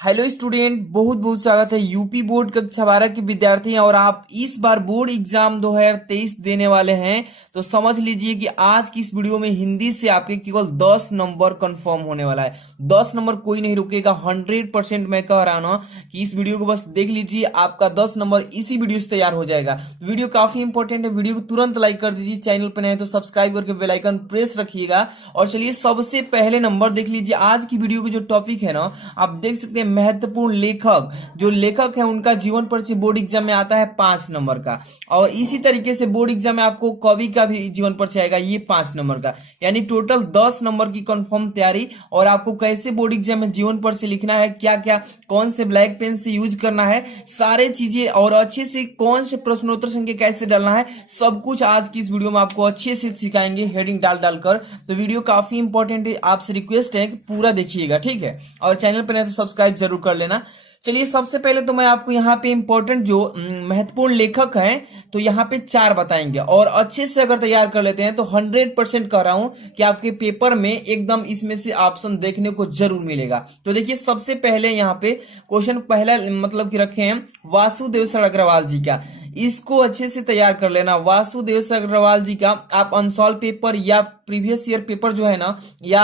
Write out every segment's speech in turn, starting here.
Hello student, बहुत बहुत स्वागत है। यूपी बोर्ड कक्षा 12 के विद्यार्थी हैं और आप इस बार बोर्ड एग्जाम 2023 देने वाले हैं। तो समझ लीजिए कि आज की इस वीडियो में हिंदी से आपके केवल 10 नंबर कंफर्म होने वाला है। 10 नंबर कोई नहीं रुकेगा, 100% मैं कह रहा ना कि इस वीडियो को बस देख लीजिए, आपका 10 नंबर इसी वीडियो से तैयार हो जाएगा। वीडियो काफी इंपॉर्टेंट है, वीडियो को तुरंत लाइक कर दीजिए। चैनल पर नए तो सब्सक्राइब करके बेल आइकन प्रेस रखिएगा। और चलिए सबसे पहले नंबर देख लीजिए। आज की वीडियो की जो टॉपिक है ना, आप देख सकते हैं महत्वपूर्ण लेखक। जो लेखक है उनका जीवन परिचय बोर्ड एग्जाम में आता है 5 नंबर का। और इसी तरीके से बोर्ड एग्जाम में आपको कवि का भी जीवन परिचय आएगा, ये 5 नंबर का। यानी टोटल 10 नंबर की कंफर्म तैयारी। और आपको कैसे बोर्ड एग्जाम में जीवन परिचय लिखना है, क्या क्या कौन से ब्लैक पेन से यूज करना है, सारे चीजें, और अच्छे से कौन से प्रश्नोत्तर संख्या कैसे डालना है, सब कुछ आज की इस वीडियो में आपको अच्छे से सिखाएंगे हेडिंग डाल डालकर। तो वीडियो काफी इंपॉर्टेंट है, आपसे रिक्वेस्ट है कि पूरा देखिएगा, ठीक है। और चैनल पर नहीं तो सब्सक्राइब जरूर कर लेना। चलिए सबसे पहले तो मैं आपको यहाँ पे इंपॉर्टेंट जो महत्वपूर्ण लेखक हैं, तो यहाँ पे 4 बताएंगे। और अच्छे से अगर तैयार कर लेते हैं तो 100% कह रहा हूं कि आपके पेपर में एकदम इसमें से ऑप्शन देखने को जरूर मिलेगा। तो देखिए सबसे पहले यहाँ पे क्वेश्चन पहला मतलब कि रखे हैं वासुदेव सर अग्रवाल जी का। इसको अच्छे से तैयार कर लेना। वासुदेव सर अग्रवाल जी का आप अनसॉल्व पेपर या प्रीवियस ईयर पेपर जो है ना, या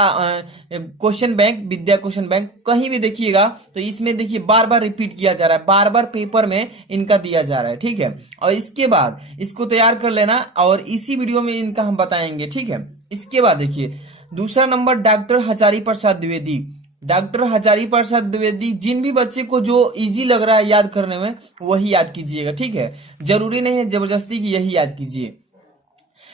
क्वेश्चन बैंक, विद्या क्वेश्चन बैंक, कहीं भी देखिएगा तो इसमें देखिए बार बार रिपीट किया जा रहा है, बार बार पेपर में इनका दिया जा रहा है, ठीक है। और इसके बाद इसको तैयार कर लेना और इसी वीडियो में इनका हम बताएंगे, ठीक है। इसके बाद देखिए दूसरा number doctor Hazari Prasad Dwivedi. Doctor Hazari Prasad Dwivedi, जिन भी बच्चे को जो इजी लग रहा है याद करने में वही याद कीजिएगा, ठीक है। जरूरी नहीं है जबरदस्ती की यही याद कीजिए।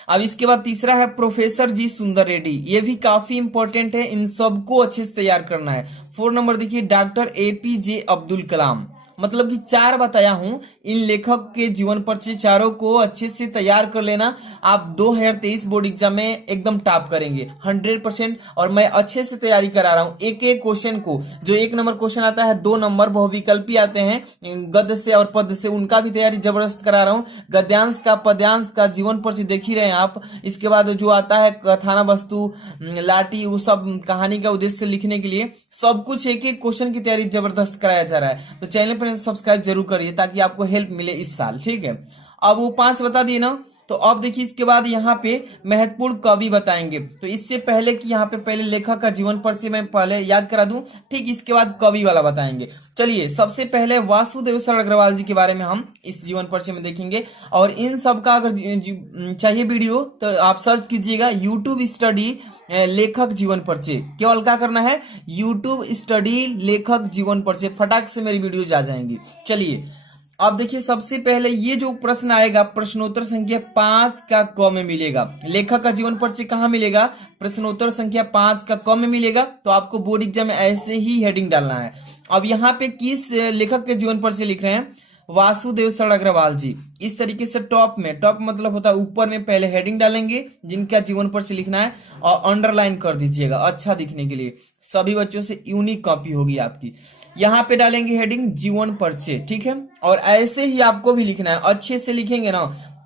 अब इसके बाद तीसरा है प्रोफेसर जी सुंदर रेड्डी। ये भी काफी इंपॉर्टेंट है, इन सबको अच्छे से तैयार करना है। 4 नंबर देखिए डॉक्टर एपीजे अब्दुल कलाम। मतलब कि 4 बताया हूं, इन लेखक के जीवन परिचय चारों को अच्छे से तैयार कर लेना। आप 2023 बोर्ड एग्जाम में एकदम टॉप करेंगे 100%। और मैं अच्छे से तैयारी करा रहा हूं एक एक क्वेश्चन को। जो 1 नंबर क्वेश्चन आता है, 2 नंबर बहुविकल्पी आते हैं गद्य से और पद्य से, उनका भी तैयारी जबरदस्त करा रहा हूं। गद्यांश का, पद्यांश का जीवन परिचय देख ही रहे हैं आप। इसके बाद जो आता है कथाना वस्तु, लाठी, वो सब कहानी का उद्देश्य लिखने के लिए सब कुछ एक एक क्वेश्चन की तैयारी जबरदस्त कराया जा रहा है। तो चैनल पर सब्सक्राइब जरूर करिए ताकि आपको हेल्प मिले इस साल, ठीक है। अब वो 5 बता दिए ना, तो अब देखिए इसके बाद यहाँ पे महत्वपूर्ण कवि बताएंगे। तो इससे पहले कि यहाँ पे पहले लेखक का जीवन परिचय मैं पहले याद करा दूं, ठीक, इसके बाद कवि वाला बताएंगे। चलिए सबसे पहले वासुदेव सर अग्रवाल जी के बारे में हम इस जीवन परिचय में देखेंगे। और इन सब का अगर चाहिए वीडियो तो आप सर्च कीजिएगा यूट्यूब स्टडी लेखक जीवन परिचय। केवल क्या करना है, यूट्यूब स्टडी लेखक जीवन परिचय, फटाक से मेरी वीडियोज आ जाएंगी। चलिए अब देखिए सबसे पहले ये जो प्रश्न आएगा, प्रश्नोत्तर संख्या 5 का क में मिलेगा। लेखक का जीवन परिचय कहाँ मिलेगा, प्रश्नोत्तर संख्या 5 का क में मिलेगा। तो आपको बोर्ड एग्जाम में ऐसे ही हेडिंग डालना है। अब यहाँ पे किस लेखक के जीवन परिचय लिख रहे हैं, वासुदेव सर अग्रवाल जी। इस तरीके से टॉप में, टॉप मतलब होता है ऊपर में पहले हेडिंग डालेंगे जिनका जीवन परिचय लिखना है, और अंडरलाइन कर दीजिएगा अच्छा दिखने के लिए। सभी बच्चों से यूनिक कॉपी होगी आपकी। यहाँ पे डालेंगे हेडिंग जीवन परिचय, ठीक है। और ऐसे ही आपको भी लिखना है, अच्छे से लिखेंगे ना,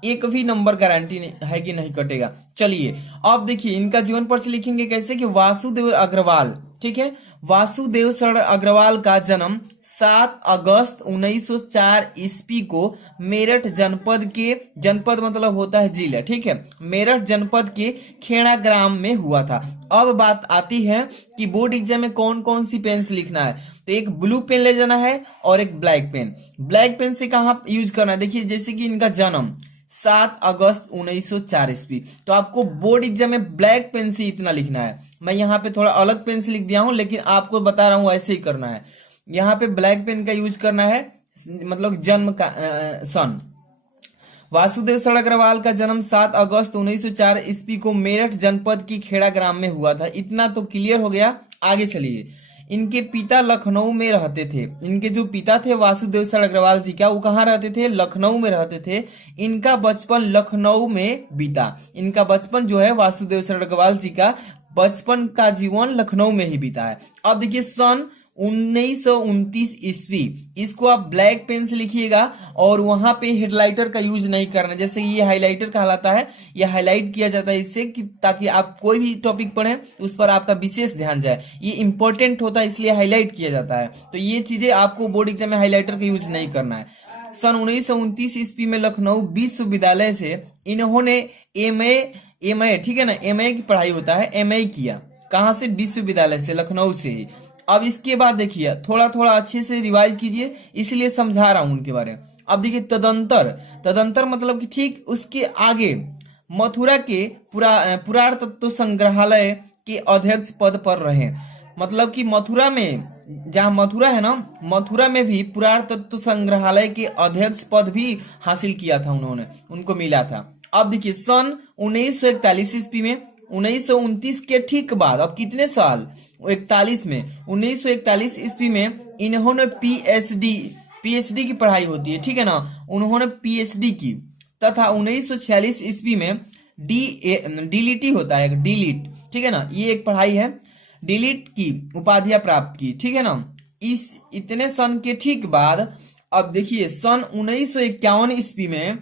एक भी नंबर गारंटी है कि नहीं कटेगा। चलिए अब देखिए इनका जीवन परिचय लिखेंगे कैसे, कि वासुदेव अग्रवाल, ठीक है। वासुदेव सर अग्रवाल का जन्म 7 अगस्त 1904 ईस्वी को मेरठ जनपद के, जनपद मतलब होता है जिला, ठीक है, मेरठ जनपद के खेड़ा ग्राम में हुआ था। अब बात आती है कि बोर्ड एग्जाम में कौन कौन सी पेन से लिखना है। तो एक ब्लू पेन ले जाना है और एक ब्लैक पेन। ब्लैक पेन से कहाँ यूज करना है, देखिए जैसे कि इनका जन्म 7 अगस्त 1904 ईस्वी, तो आपको बोर्ड एग्जाम में ब्लैक पेन से इतना लिखना है। मैं यहाँ पे थोड़ा अलग पेन से लिख दिया हूं, लेकिन आपको बता रहा हूं ऐसे ही करना है। यहाँ पे ब्लैक पेन का यूज करना है, मतलब जन्म का सन। वासुदेव सर अग्रवाल का जन्म 7 अगस्त 1904 ईस्वी को मेरठ जनपद की खेड़ा ग्राम में हुआ था। इतना तो क्लियर हो गया। आगे चलिए, इनके पिता लखनऊ में रहते थे। इनके जो पिता थे वासुदेव सर अग्रवाल जी का, वो कहाँ रहते थे, लखनऊ में रहते थे। इनका बचपन लखनऊ में बीता। इनका बचपन जो है वासुदेव सर अग्रवाल जी का बचपन का जीवन लखनऊ में ही बीता है। अब देखिए सन 1929 ईस्वी। इसको आप ब्लैक पेन से लिखिएगा और वहां पे हेडलाइटर का यूज नहीं करना, जैसे ये हाइलाइटर कहलाता है, ये हाईलाइट किया जाता है इससे कि ताकि आप कोई भी टॉपिक पढ़ें उस पर आपका विशेष ध्यान जाए, ये इंपॉर्टेंट होता है इसलिए हाईलाइट किया जाता है। तो ये चीजें आपको बोर्ड एग्जाम में हाईलाइटर का यूज नहीं करना है। सन 1929 ईस्वी में लखनऊ विश्वविद्यालय से इन्होंने एमए ठीक है ना, एमए की पढ़ाई होता है, एमए किया। कहां से? विश्वविद्यालय से, लखनऊ से ही। अब इसके बाद देखिए, थोड़ा थोड़ा अच्छे से रिवाइज कीजिए, इसलिए समझा रहा हूं उनके बारे में। अब देखिए तदंतर, तदंतर मतलब कि ठीक उसके आगे मथुरा के पुरातत्व संग्रहालय के अध्यक्ष पद पर रहे। मतलब कि मथुरा में, जहां मथुरा है ना, मथुरा में भी पुरातत्व संग्रहालय के अध्यक्ष पद भी हासिल किया था उन्होंने, उनको मिला था। अब देखिए सन 1941 ईस्वी में, 1929 के ठीक बाद, अब कितने साल? 41 में, 1941 ईस्वी में इन्होंने पीएचडी की पढ़ाई होती है, ठीक है ना, उन्होंने पीएचडी की। तथा 1946 ईस्वी में डीलीटी होता है, डीलीट, ठीक है ना, ये एक पढ़ाई है, डीलीट की उपाधियां प्राप्त की, ठीक है ना। इस इतने सन के ठीक बाद अब देखिए सन 1951 ईस्वी में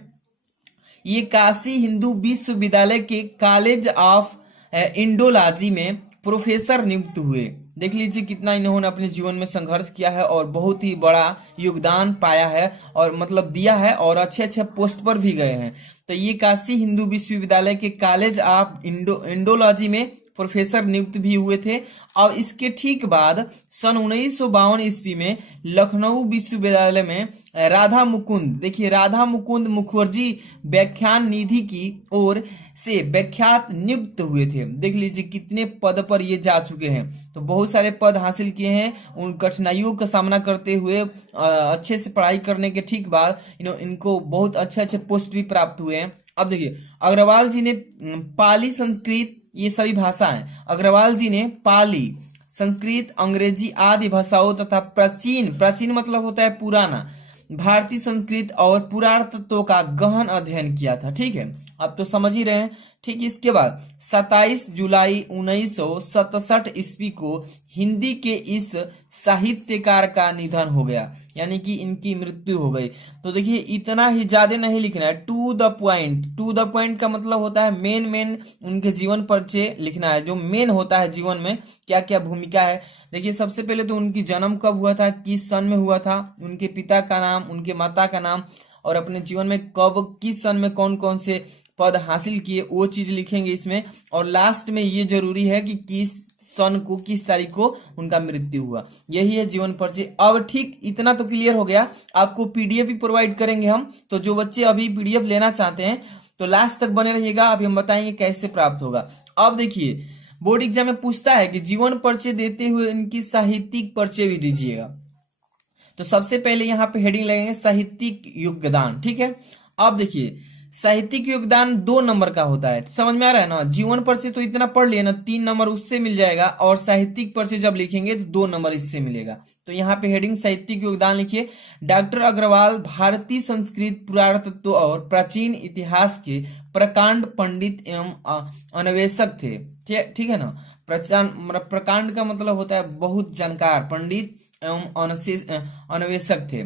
ये काशी हिंदू विश्वविद्यालय के कॉलेज ऑफ इंडोलॉजी में प्रोफेसर नियुक्त हुए। देख लीजिए कितना इन्होंने अपने जीवन में संघर्ष किया है और बहुत ही बड़ा योगदान पाया है और मतलब दिया है, और अच्छे अच्छे पोस्ट पर भी गए हैं। तो ये काशी हिंदू विश्वविद्यालय के कॉलेज ऑफ इंडोलॉजी में प्रोफेसर नियुक्त भी हुए थे। अब इसके ठीक बाद सन 1952 ईस्वी में लखनऊ विश्वविद्यालय में राधा मुकुंद, देखिए राधा मुकुंद मुखर्जी व्याख्यान निधि की ओर से व्याख्यात नियुक्त हुए थे। देख लीजिए कितने पद पर ये जा चुके हैं, तो बहुत सारे पद हासिल किए हैं। उन कठिनाइयों का सामना करते हुए अच्छे से पढ़ाई करने के ठीक बाद इनको बहुत अच्छे अच्छे पोस्ट भी प्राप्त हुए हैं। अब देखिए अग्रवाल जी ने पाली, संस्कृत, ये सभी भाषा हैं। अग्रवाल जी ने पाली, संस्कृत, अंग्रेजी आदि भाषाओं तथा प्राचीन मतलब होता है पुराना, भारतीय संस्कृत और पुरातत्व का गहन अध्ययन किया था। ठीक है, अब तो समझ ही रहे हैं। ठीक, इसके बाद 27 जुलाई 1967 ईस्वी को हिंदी के इस साहित्यकार का निधन हो गया, यानी कि इनकी मृत्यु हो गई। तो देखिए इतना ही ज्यादा नहीं लिखना है, to the point. To the point का मतलब होता है मेन उनके जीवन परिचय लिखना है, जो मेन होता है जीवन में क्या क्या भूमिका है। देखिए सबसे पहले तो उनकी जन्म कब हुआ था, किस सन में हुआ था, उनके पिता का नाम, उनके माता का नाम, और अपने जीवन में कब किस सन में कौन कौन से पद हासिल किए वो चीज लिखेंगे इसमें। और लास्ट में ये जरूरी है कि किस सन को, किस तारीख को उनका मृत्यु हुआ। यही है जीवन परिचय। अब ठीक इतना तो क्लियर हो गया। आपको पीडीएफ भी प्रोवाइड करेंगे हम, तो जो बच्चे अभी पीडीएफ लेना चाहते हैं तो लास्ट तक बने रहिएगा, अभी हम बताएंगे कैसे प्राप्त होगा। अब देखिए बोर्ड एग्जाम में पूछता है कि जीवन परिचय देते हुए इनकी साहित्यिक परिचय भी दीजिएगा। तो सबसे पहले यहाँ पे हेडिंग लगेंगे साहित्यिक योगदान। ठीक है, अब देखिए साहित्यिक योगदान 2 नंबर का होता है, समझ में आ रहा है ना। जीवन परिचय तो इतना पढ़ लिया ना, 3 नंबर उससे मिल जाएगा, और साहित्यिक परिचय जब लिखेंगे तो 2 नंबर इससे मिलेगा। तो यहाँ पे हेडिंग साहित्यिक योगदान लिखिए। डॉक्टर अग्रवाल भारतीय संस्कृत, पुरातत्व और प्राचीन इतिहास के प्रकांड पंडित एवं अन्वेषक थे। ठीक है ना, प्रकांड का मतलब होता है बहुत जानकार, पंडित एवं अन्वेषक थे।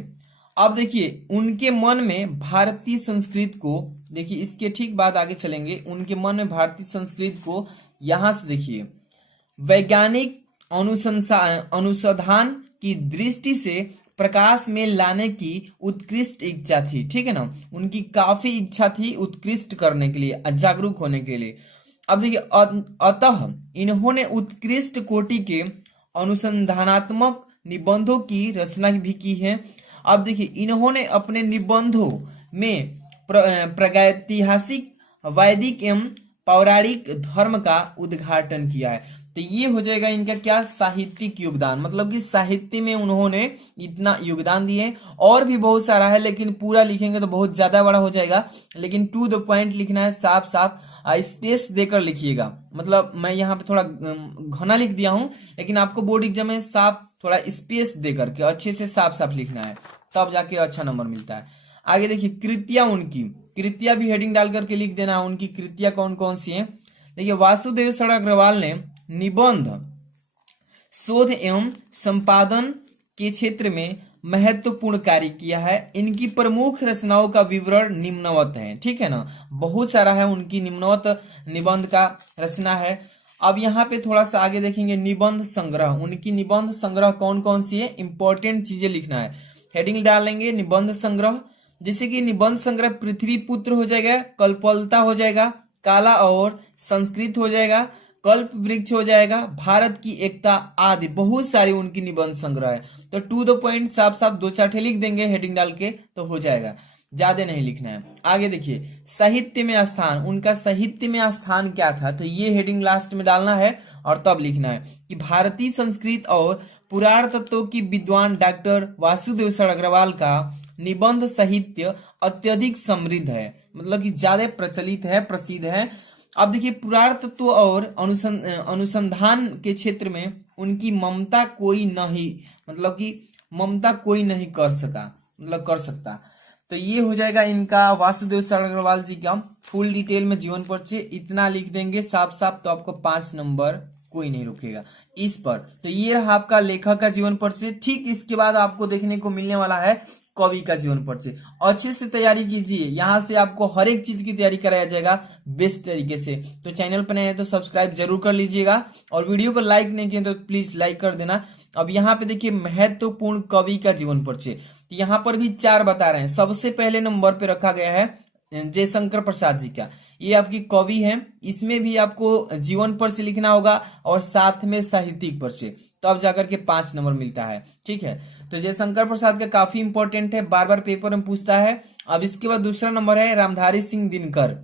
अब देखिए उनके मन में भारतीय संस्कृत को, देखिए इसके ठीक बाद आगे चलेंगे, उनके मन में भारतीय संस्कृत को यहां से देखिए वैज्ञानिक अनुसंधान की दृष्टि से प्रकाश में लाने की उत्कृष्ट इच्छा थी। ठीक है ना, उनकी काफी इच्छा थी उत्कृष्ट करने के लिए, जागरूक होने के लिए। अब देखिए अतः इन्होंने उत्कृष्ट कोटि के अनुसंधानात्मक निबंधों की रचना भी की है। अब देखिए इन्होंने अपने निबंधों में प्रागैतिहासिक, वैदिक एवं पौराणिक धर्म का उद्घाटन किया है। तो ये हो जाएगा इनका क्या, साहित्यिक योगदान, मतलब कि साहित्य में उन्होंने इतना योगदान दिए। और भी बहुत सारा है, लेकिन पूरा लिखेंगे तो बहुत ज्यादा बड़ा हो जाएगा, लेकिन टू द पॉइंट लिखना है, साफ साफ स्पेस देकर लिखिएगा। मतलब मैं यहाँ पे थोड़ा घना लिख दिया हूं, लेकिन आपको बोर्ड एग्जाम में साफ थोड़ा स्पेस देकर के अच्छे से साफ साफ लिखना है, तब जाके अच्छा नंबर मिलता है। आगे देखिए कृतियां, उनकी कृतियां भी हेडिंग डाल करके लिख देना है, उनकी कृतियां कौन कौन सी हैं। देखिए वासुदेव शरण अग्रवाल ने निबंध शोध एवं संपादन के क्षेत्र में महत्वपूर्ण कार्य किया है। इनकी प्रमुख रचनाओं का विवरण निम्नवत है। ठीक है ना, बहुत सारा है उनकी निम्नवत निबंध का रचना है। अब यहाँ पे थोड़ा सा आगे देखेंगे, निबंध संग्रह। उनकी निबंध संग्रह कौन कौन सी है, इंपॉर्टेंट चीजें लिखना है। हेडिंग डालेंगे निबंध संग्रह, जैसे कि निबंध संग्रह पृथ्वी पुत्र हो जाएगा, कल्पलता हो जाएगा, काला और संस्कृत हो जाएगा, कल्प वृक्ष हो जाएगा, भारत की एकता आदि बहुत सारी उनकी निबंध संग्रह है। तो टू द पॉइंट साफ साफ दो चार ठे लिख देंगे हेडिंग डाल के तो हो जाएगा, ज्यादा नहीं लिखना है। आगे देखिए, साहित्य में स्थान। उनका साहित्य में स्थान क्या था, तो ये हेडिंग लास्ट में डालना है और तब लिखना है कि भारतीय संस्कृत और पुराण तत्वों की विद्वान डॉक्टर वासुदेव शरण अग्रवाल का निबंध साहित्य अत्यधिक समृद्ध है, मतलब कि ज्यादा प्रचलित है, प्रसिद्ध है। अब देखिए, पुराण तत्व और अनुसंधान के क्षेत्र में उनकी ममता कोई नहीं, मतलब कि ममता कोई नहीं कर सका, मतलब कर सकता। तो ये हो जाएगा इनका वासुदेव शरण अग्रवाल जी का फुल डिटेल में जीवन परिचय। इतना लिख देंगे साफ साफ तो आपको 5 नंबर कोई नहीं रुकेगा इस पर। तो ये रहा आपका लेखक का जीवन परिचय। ठीक इसके बाद आपको देखने को मिलने वाला है कवि का जीवन परिचय। अच्छे से तैयारी कीजिए, यहाँ से आपको हर एक चीज की तैयारी कराया जाएगा बेस्ट तरीके से। तो चैनल पर नए हैं तो सब्सक्राइब जरूर कर लीजिएगा और वीडियो को लाइक नहीं किए तो प्लीज लाइक कर देना। अब यहाँ पे देखिए महत्वपूर्ण कवि का जीवन परिचय, यहाँ पर भी 4 बता रहे हैं। सबसे पहले नंबर पे रखा गया है जयशंकर प्रसाद जी का, ये आपकी कवि हैं। इसमें भी आपको जीवन परिचय लिखना होगा और साथ में साहित्यिक परिचय, तो अब जाकर के 5 नंबर मिलता है। ठीक है, तो जयशंकर प्रसाद का काफी इंपॉर्टेंट है, बार बार पेपर में पूछता है। अब इसके बाद दूसरा नंबर है रामधारी सिंह दिनकर,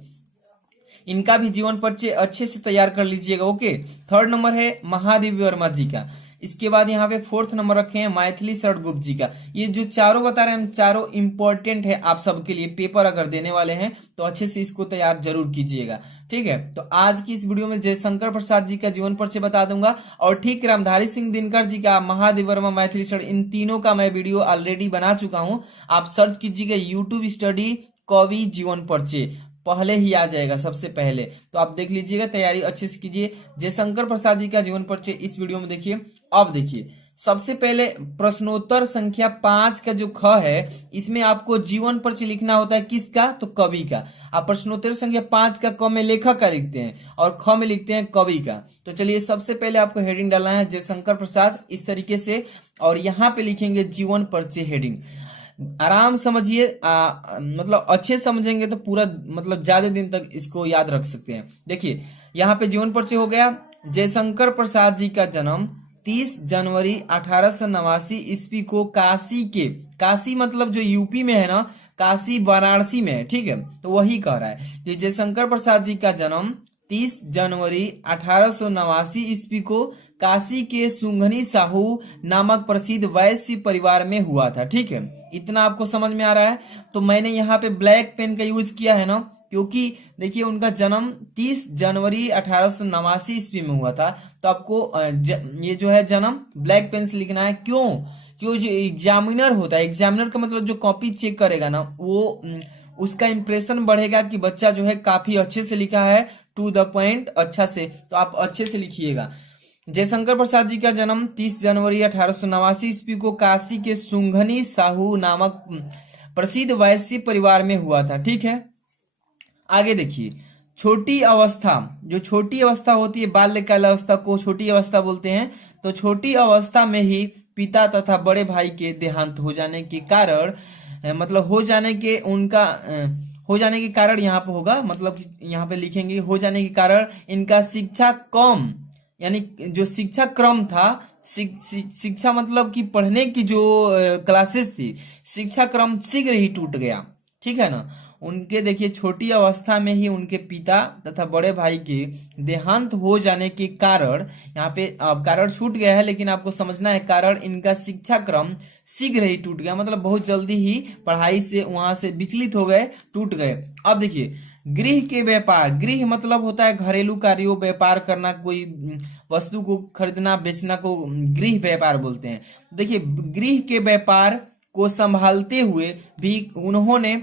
इनका भी जीवन परिचय अच्छे से तैयार कर लीजिएगा। ओके, थर्ड नंबर है महादेवी वर्मा जी का। इसके बाद यहाँ पे 4th नंबर रखे हैं मैथिली शरण गुप्त जी का। ये जो चारों बता रहे हैं चारों इंपॉर्टेंट है आप सबके लिए, पेपर अगर देने वाले हैं तो अच्छे से इसको तैयार जरूर कीजिएगा। ठीक है, तो आज की इस वीडियो में जयशंकर प्रसाद जी का जीवन परिचय बता दूंगा और ठीक रामधारी सिंह दिनकर जी का, महादेवी वर्मा, मैथिली शरण, इन तीनों का मैं वीडियो ऑलरेडी बना चुका हूं। आप सर्च कीजिएगा यूट्यूब स्टडी कवि जीवन परिचय, पहले ही आ जाएगा सबसे पहले, तो आप देख लीजिएगा, तैयारी अच्छे से कीजिए। जयशंकर प्रसाद जी का जीवन परिचय इस वीडियो में देखिए। अब देखिए, सबसे पहले प्रश्नोत्तर संख्या 5 का जो ख है, इसमें आपको जीवन परिचय लिखना होता है किसका, तो कवि का। आप प्रश्नोत्तर संख्या 5 का क में लेखक का लिखते हैं और ख में लिखते हैं कवि का। तो चलिए, सबसे पहले आपको हेडिंग डालना है जयशंकर प्रसाद इस तरीके से, और यहाँ पे लिखेंगे जीवन परिचय हेडिंग। आराम समझिए, मतलब अच्छे समझेंगे तो पूरा मतलब ज्यादा दिन तक इसको याद रख सकते हैं। देखिए, यहाँ पे जीवन परिचय हो गया। जयशंकर प्रसाद जी का जन्म 30 जनवरी 1889 ईस्वी को काशी के, काशी मतलब जो यूपी में है ना, काशी वाराणसी में है। ठीक है, तो वही कह रहा है कि जयशंकर प्रसाद जी का जन्म 30 जनवरी 1889 ईस्वी को काशी के सुंघनी साहू नामक प्रसिद्ध वैश्य परिवार में हुआ था। ठीक है, इतना आपको समझ में आ रहा है। तो मैंने यहाँ पे ब्लैक पेन का यूज किया है ना, क्योंकि देखिए उनका जन्म 30 जनवरी 1889 ईस्वी में हुआ था, तो आपको ये जो है जन्म ब्लैक पेन से लिखना है। क्यों, जो एग्जामिनर होता है, एग्जामिनर का मतलब जो कॉपी चेक करेगा ना, वो उसका इंप्रेशन बढ़ेगा कि बच्चा जो है काफी अच्छे से लिखा है, टू द पॉइंट अच्छा से, तो आप अच्छे से लिखिएगा। जयशंकर प्रसाद जी का जन्म 30 जनवरी 1889 ईस्वी को काशी के सुंघनी साहू नामक प्रसिद्ध वैश्य परिवार में हुआ था। ठीक है, आगे देखिए, छोटी अवस्था, जो छोटी अवस्था होती है, बाल्यकाल अवस्था को छोटी अवस्था बोलते हैं। तो छोटी अवस्था में ही पिता तथा बड़े भाई के देहांत हो जाने के कारण, मतलब हो जाने के उनका हो जाने के कारण यहाँ पे होगा, मतलब यहाँ पे लिखेंगे हो जाने के कारण इनका शिक्षा कम, यानी जो शिक्षा क्रम था, शिक्षा मतलब कि पढ़ने की जो क्लासेस थी, शिक्षा क्रम शीघ्र ही टूट गया। ठीक है ना, उनके देखिए छोटी अवस्था में ही उनके पिता तथा बड़े भाई के देहांत हो जाने के कारण, यहाँ पे अब कारण छूट गया है लेकिन आपको समझना है कारण, इनका शिक्षा क्रम शीघ्र ही टूट गया, मतलब बहुत जल्दी ही पढ़ाई से वहां से विचलित हो गए, टूट गए। अब देखिए, गृह के व्यापार, गृह मतलब होता है घरेलू कार्यों, व्यापार करना, कोई वस्तु को खरीदना बेचना को गृह व्यापार बोलते हैं। देखिए, गृह के व्यापार को संभालते हुए भी उन्होंने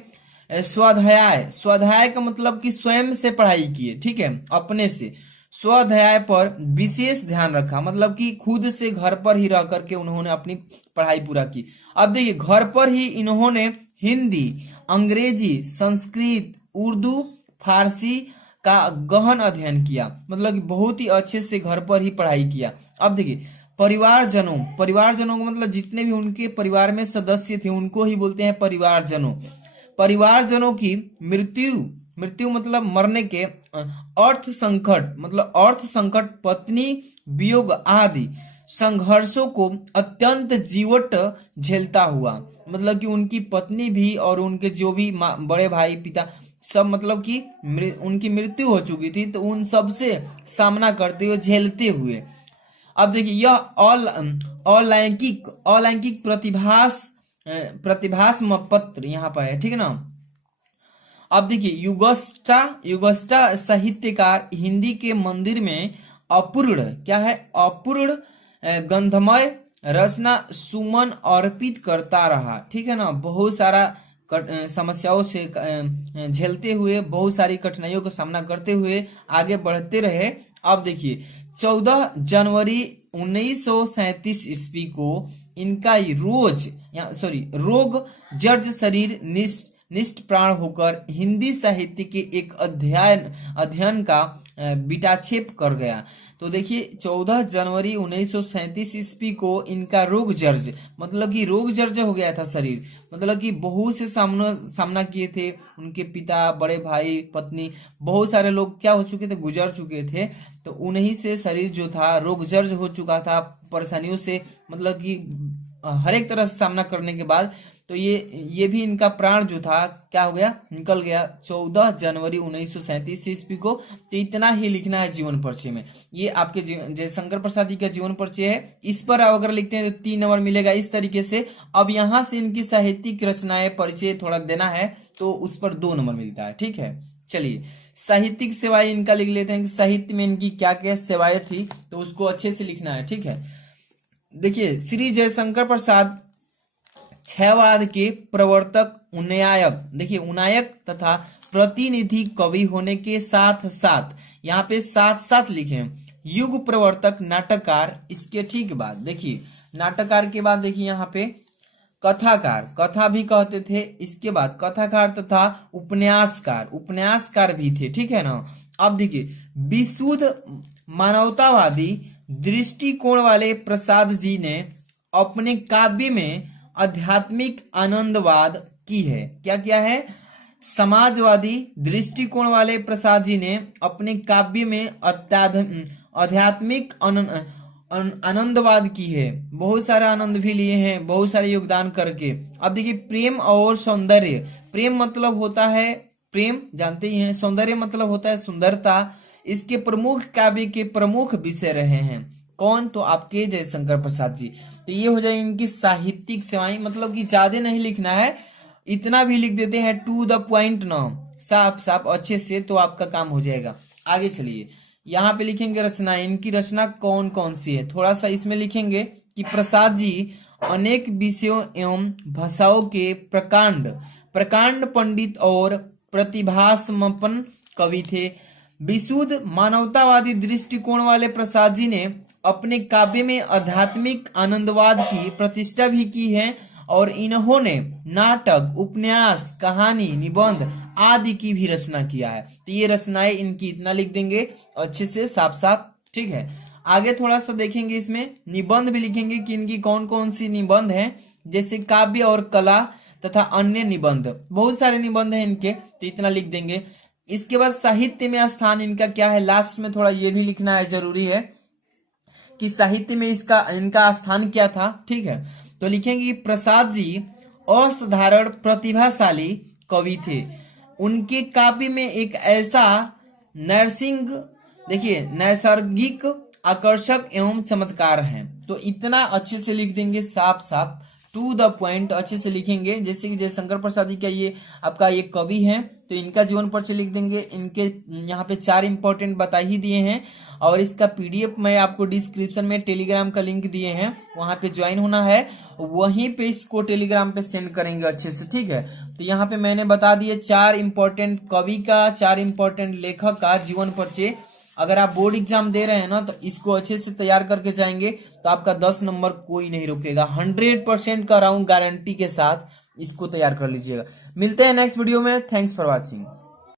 स्वाध्याय, स्वाध्याय का मतलब कि स्वयं से पढ़ाई की है। ठीक है, अपने से स्वाध्याय पर विशेष ध्यान रखा, मतलब कि खुद से घर पर ही रह करके उन्होंने अपनी पढ़ाई पूरा की। अब देखिए घर पर ही इन्होंने हिंदी, अंग्रेजी, संस्कृत, उर्दू, फारसी का गहन अध्ययन किया, मतलब कि बहुत ही अच्छे से घर पर ही पढ़ाई किया। अब देखिए परिवारजनों का मतलब जितने भी उनके परिवार में सदस्य थे उनको ही बोलते हैं परिवारजनों। परिवारजनों की मृत्यु मतलब मरने के, अर्थ संकट मतलब अर्थ संकट, पत्नी वियोग आदि संघर्षों को अत्यंत जीवट झेलता हुआ, मतलब कि उनकी पत्नी भी और उनके जो भी बड़े भाई पिता सब, मतलब कि उनकी मृत्यु हो चुकी थी, तो उन सब से सामना करते हुए, झेलते हुए। अब देखिए यह अलैंगिक प्रतिभास पत्र यहाँ पर है, ठीक है ना। अब देखिए युगस्टा साहित्यकार हिंदी के मंदिर में अपूर्ण क्या है, अपूर्ण गंधमय रचना सुमन अर्पित करता रहा, ठीक है ना। बहुत सारा समस्याओं से झेलते हुए, बहुत सारी कठिनाइयों का सामना करते हुए आगे बढ़ते रहे। अब देखिए 14 जनवरी 1937 ईस्वी को इनका रोग जर्ज शरीर निष्ठ प्राण होकर हिंदी साहित्य के एक अध्ययन का बिटाक्षेप कर गया। तो देखिए 14 जनवरी 1937 ईस्वी को इनका रोग जर्ज, मतलब कि रोग जर्ज हो गया था शरीर, मतलब कि बहुत से सामना किए थे उनके पिता, बड़े भाई, पत्नी, बहुत सारे लोग क्या हो चुके थे, गुजर चुके थे। तो उन्हीं से शरीर जो था रोग जर्ज हो चुका था, परेशानियों से, मतलब कि हर एक तरह से सामना करने के बाद तो ये भी इनका प्राण जो था क्या हो गया, निकल गया 14 जनवरी 1937 ईस्वी को। तो इतना ही लिखना है जीवन परिचय में। ये आपके जयशंकर प्रसाद जी का जीवन परिचय है। इस पर आप अगर लिखते हैं तो 3 नंबर मिलेगा इस तरीके से। अब यहाँ से इनकी साहित्यिक रचनाएं परिचय थोड़ा देना है तो उस पर 2 नंबर मिलता है, ठीक है। चलिए साहित्यिक सेवाएं इनका लिख लेते हैं कि साहित्य में इनकी क्या क्या सेवाएं थी, तो उसको अच्छे से लिखना है, ठीक है। देखिए श्री जयशंकर प्रसाद क्षयवाद के प्रवर्तक, उन्नायक, देखिए उन्नायक तथा प्रतिनिधि कवि होने के साथ साथ, यहाँ पे साथ साथ लिखे, युग प्रवर्तक, नाटककार। इसके ठीक बाद देखिए नाटककार के बाद देखिए यहाँ पे कथाकार, कथा भी कहते थे। इसके बाद कथाकार तथा उपन्यासकार भी थे, ठीक है ना। अब देखिए विशुद्ध मानवतावादी दृष्टिकोण वाले प्रसाद जी ने अपने काव्य में आध्यात्मिक आनंदवाद की है। क्या क्या है, समाजवादी दृष्टिकोण वाले प्रसाद जी ने अपने काव्य में आध्यात्मिक आनंदवाद की है। बहुत सारे आनंद भी लिए हैं, बहुत सारे योगदान करके। अब देखिए प्रेम और सौंदर्य, प्रेम मतलब होता है, प्रेम जानते ही हैं, सौंदर्य मतलब होता है सुंदरता। इसके प्रमुख काव्य के प्रमुख विषय रहे हैं। कौन, तो आपके जयशंकर प्रसाद जी। तो ये हो जाए इनकी साहित्यिक सेवाएं, मतलब कि ज्यादा नहीं लिखना है, इतना भी लिख देते हैं टू द पॉइंट ना, साफ साफ अच्छे से, तो आपका काम हो जाएगा। आगे चलिए यहाँ पे लिखेंगे रचना, इनकी रचना कौन कौन सी है, थोड़ा सा इसमें लिखेंगे कि प्रसाद जी अनेक विषयों एवं भाषाओं के प्रकांड पंडित और प्रतिभासंपन्न कवि थे। विशुद्ध मानवतावादी दृष्टिकोण वाले प्रसाद जी ने अपने काव्य में आध्यात्मिक आनंदवाद की प्रतिष्ठा भी की है और इन्होंने नाटक, उपन्यास, कहानी, निबंध आदि की भी रचना किया है। तो ये रचनाएं इनकी इतना लिख देंगे अच्छे से साफ साफ, ठीक है। आगे थोड़ा सा देखेंगे, इसमें निबंध भी लिखेंगे कि इनकी कौन कौन सी निबंध हैं, जैसे काव्य और कला तथा अन्य निबंध, बहुत सारे निबंध हैं इनके, तो इतना लिख देंगे। इसके बाद साहित्य में स्थान इनका क्या है, लास्ट में थोड़ा ये भी लिखना है, जरूरी है कि साहित्य में इनका स्थान क्या था, ठीक है। तो लिखेंगे प्रसाद जी असाधारण प्रतिभाशाली कवि थे। उनके काव्य में एक ऐसा नैसर्गिक आकर्षक एवं चमत्कार है। तो इतना अच्छे से लिख देंगे, साफ साफ टू द पॉइंट अच्छे से लिखेंगे। जैसे कि जयशंकर प्रसाद जी का ये आपका ये कवि हैं, तो इनका जीवन परिचय लिख देंगे। इनके यहाँ पे 4 इंपॉर्टेंट बता ही दिए हैं और इसका पीडीएफ मैं आपको डिस्क्रिप्शन में टेलीग्राम का लिंक दिए हैं, वहां पे ज्वाइन होना है, वहीं पे इसको टेलीग्राम पे सेंड करेंगे अच्छे से, ठीक है। तो यहाँ पे मैंने बता दिए 4 इंपॉर्टेंट कवि का, 4 इंपॉर्टेंट लेखक का जीवन परिचय। अगर आप बोर्ड एग्जाम दे रहे हैं ना तो इसको अच्छे से तैयार करके जाएंगे तो आपका 10 नंबर कोई नहीं रोकेगा। 100% का राउंड गारंटी के साथ इसको तैयार कर लीजिएगा। मिलते हैं नेक्स्ट वीडियो में। Thanks for watching.